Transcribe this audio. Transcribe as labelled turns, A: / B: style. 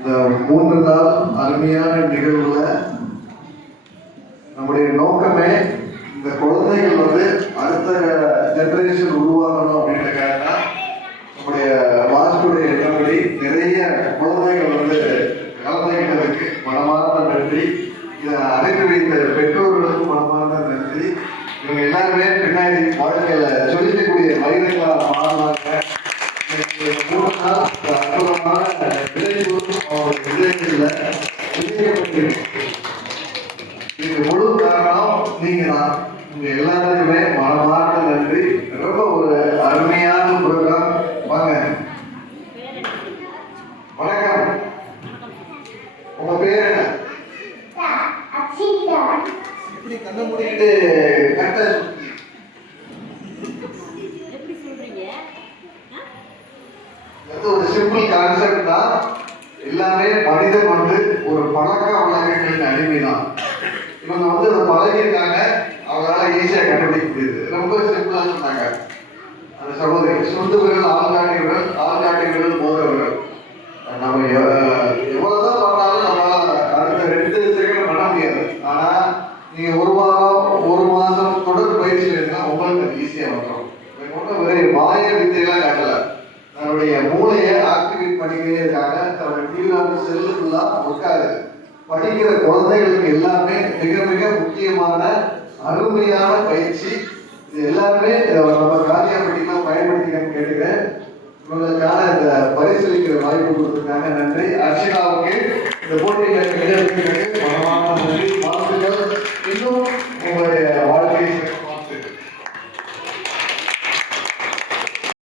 A: இந்த மூன்று நாள் அருமையான நிகழ்வுல நம்முடைய நோக்கமே இந்த குழந்தைகள் வந்து அடுத்த ஜென்ரேஷன் உருவாகணும் அப்படின்றக்காக தான் நம்முடைய வாஸ்துடைய எண்ணப்படி நிறைய குழந்தைகள் வந்து கலந்துகிட்டதுக்கு மனமார்ந்த நன்றி இதை அனுப்பி வைத்த பெற்றோர்களுக்கும் மனமார்ந்த நன்றி. இவங்க எல்லாருமே பின்னாடி வாழ்க்கையில சொல்லிக்கக்கூடிய மனிதர்களாக மாறினாங்க மூணு நாள் விதைக்கப்பட்டிருக்கு. இதுக்கு முழு காரணம் நீங்க தான். உங்க எல்லாருக்குமே மனமார்ந்த நன்றி. ரொம்ப ஒரு அருமையான ப்ரோக்ராம். வாங்க. வணக்கம். உங்க பேர் என்ன? இப்படி கண்ண
B: சொல்றீங்க?
A: அது ஒரு சிம்பிள் கான்செப்ட் தான். எல்லாமே மனிதன் வந்து ஒரு பழக்க வழக்கங்களின் அடிமை தான் இவங்க வந்து அதை பழகிருக்காங்க அவங்களால ஈஸியாக கண்டுபிடிக்க முடியுது. ரொம்ப சிம்பிளாக சொன்னாங்க. அந்த சகோதரி சொந்த விரல் ஆள்காட்டி விரல் ஆள்காட்டி விரல் மோத விரல் நம்ம எவ- எவ்வளவுதான் பண்ணாலும் நம்மளால அடுத்த ரெண்டு செகண்ட் பண்ண முடியாது. ஆனா நீங்க ஒரு வாரம் ஒரு மாதம் தொடர் பயிற்சி இருந்தா உங்களுக்கு அது ஈஸியா வந்துடும் ஒன்றும் வெறும் மாய வித்தையெல்லாம் காட்டல. நம்மளுடைய மூளையை பண்ணிக்கிட்டே இருக்காங்க தன்னுடைய செல்லு ஃபுல்லாக உட்காரு. படிக்கிற குழந்தைகளுக்கு எல்லாமே மிக மிக முக்கியமான அருமையான பயிற்சி. இது எல்லாருமே இதை நம்ம காரியாபட்டிலாம் பயன்படுத்திக்கன்னு கேட்டுக்கிறேன். இவங்களுக்கான இந்த பரிசீலிக்கிற வாய்ப்பு கொடுத்துருக்காங்க. நன்றி. அர்ச்சனாவுக்கு இந்த போட்டியில்